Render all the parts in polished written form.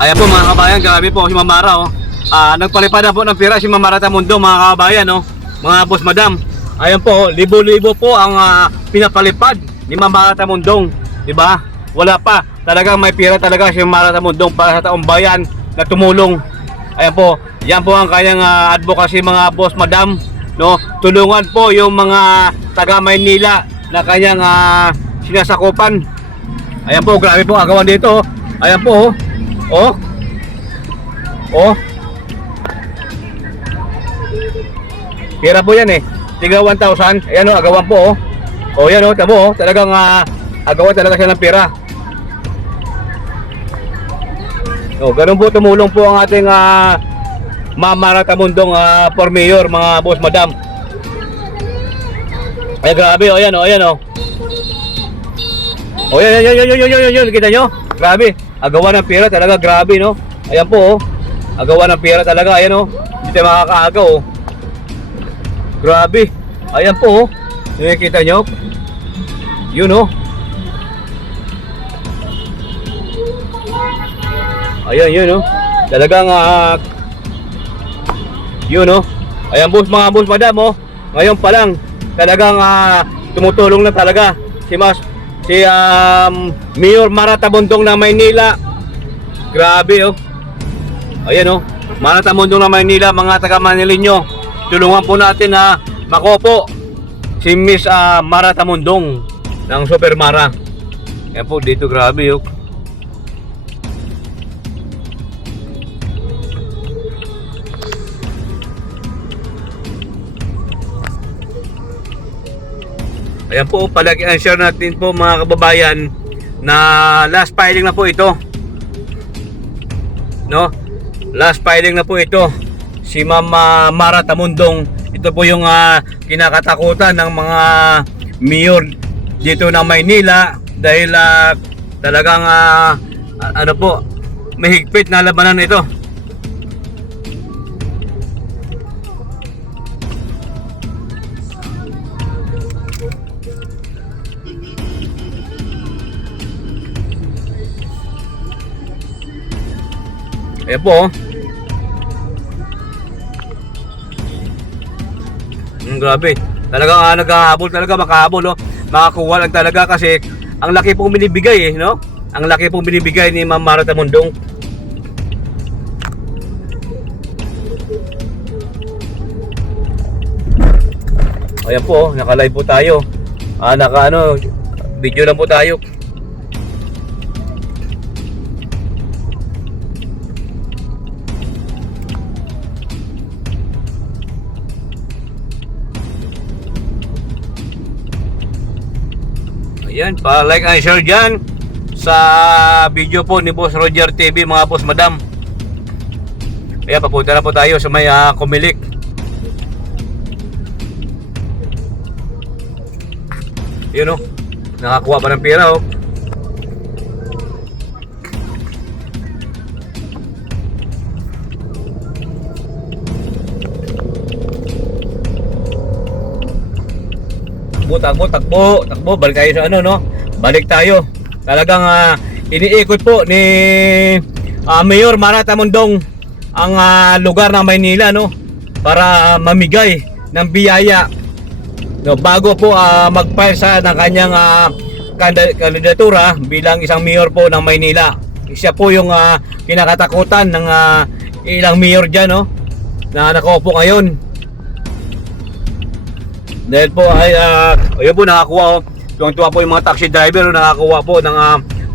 Ayan po mga kabayan, grabe po si Mamara oh. Nagpalipad na po ng pira si Mamara Tamundo mga kabayan oh. Mga boss madam. Ayan po, libo-libo po ang pinapalipad ni Mamara Tamundong, di ba? Wala pa. Talagang may pira talaga si Mamara Tamundong para sa taong bayan na tumulong. Ayan po, yan po ang kanyang advocacy mga boss madam, no? Tulungan po yung mga taga Maynila na kanyang sinasakupan. Ayan po, grabe po agawan dito. Ayan po, oh. Oh. Pira po yan eh. Tiga 1,000. Ayan o, agawan po oh. O yan o, tamo oh. Talagang agawan talaga siya ng pira. O, ganun po tumulong po ang ating Mamara Tamundong for mayor, mga boss madam. Ay grabe o, ayan o, ayan o. O yan, kita nyo? Grabe, agawan ng pira talaga, grabe no. Ayan po oh. Agawan ng pira talaga, ayan o. Hindi tayo makakaagaw oh. Grabe. Ayan po oh. Nakikita nyo? Yun oh. Ayan yun oh. Talagang yun oh. Ayan boss, mga boss madam oh. Ngayon pa lang talagang tumutulong na talaga si Mayor Mara Tamundong ng Maynila. Grabe oh. Ayan oh. Mara Tamundong ng Maynila, mga taga Manileño. Tulungan po natin na makopo si Miss Mara Tamundong ng Super Mara. Yan po dito, grabe yun. Ayan po, palagi-share natin po mga kababayan na last filing na po ito. No? Last filing na po ito. Si Mama Mara Tamundong. Ito po yung kinakatakutan ng mga mayor dito ng Maynila dahil talagang ano po, mahigpit na labanan ito. Ayan po. Grabe. Talagang naghahabol talaga, makahabol oh. Makakuha lang talaga kasi ang laki pong binibigay eh, no? Ang laki pong binibigay ni Ma'am Mara Tamundong. Ayan po, naka-live po tayo. Video lang po tayo. Ayan, pa-like and share dyan sa video po ni Boss Roger TV, mga boss madam. Ayan, papunta na po tayo sa may Comelec. Yun o, nakakuha pa ng pera o. Takbo, balik tayo sa ano no. Balik tayo. Talagang iniikot po ni Mayor Mara Tamundong ang lugar ng Maynila no para mamigay ng biyaya no bago po mag-file sa ng kanyang kandidatura bilang isang mayor po ng Maynila. Siya po yung kinakatakutan ng ilang mayor diyan no na nakaupo ngayon. Dahil po ay ayun po nakakuha tuwang-tuwa po yung mga taxi driver nakakuha po ng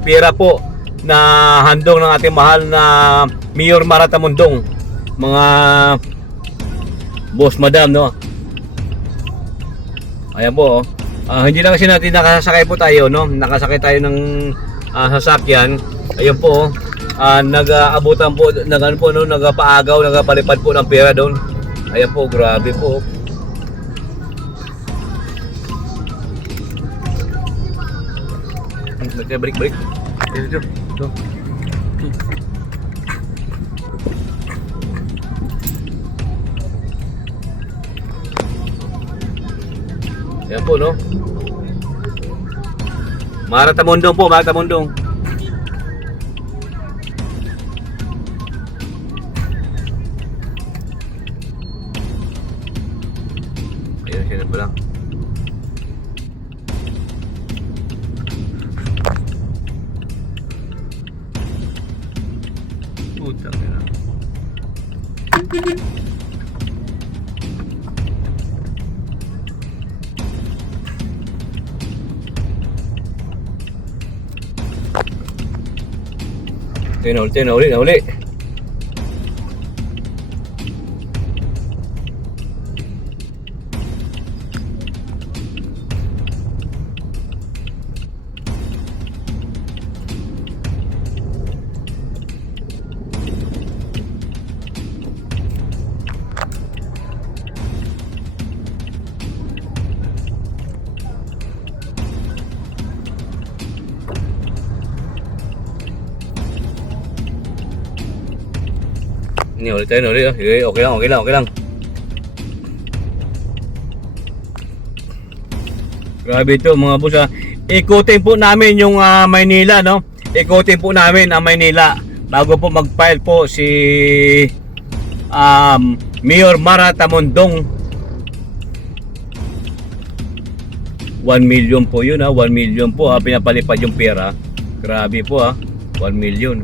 pera po na handog ng ating mahal na Mayor Mara Tamundong, mga boss madam no. Ayan po hindi lang kasi natin nakasakay po tayo no, nakasakay tayo ng sasakyan. Ayun po nag-aabutan po nagpaagaw, nagpalipad po ng pera doon. Ayan po, grabe po. Balik. Ito. Yan po no. Mara Tamundong po, Mara Tamundong. ganun pa lang. Putang ina. Ito na uli. Ini ulit tayo, ulit. Okay lang. Grabe ito mga boss ha. Ikutin po namin yung Maynila, no? Ikutin po namin ang Maynila bago po mag-file po si Mayor Mara Tamundong. 1 million po yun ha. 1 million po ha. Pinapalipad yung pera. Grabe po ha. 1 million.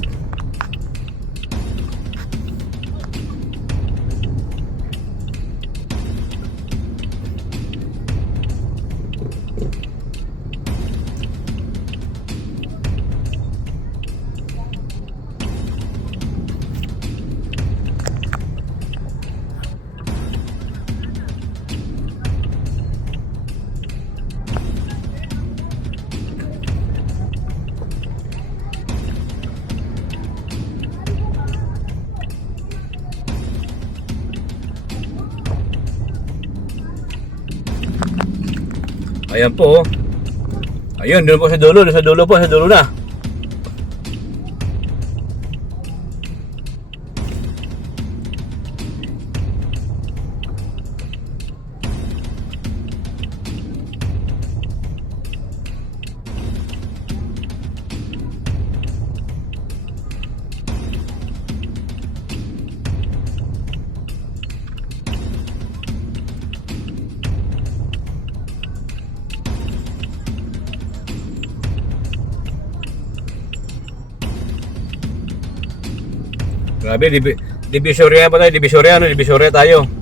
Ayan po. Ayun, doon po sa dulo na. Grabe, Divisoria pa tayo, Divisoria tayo.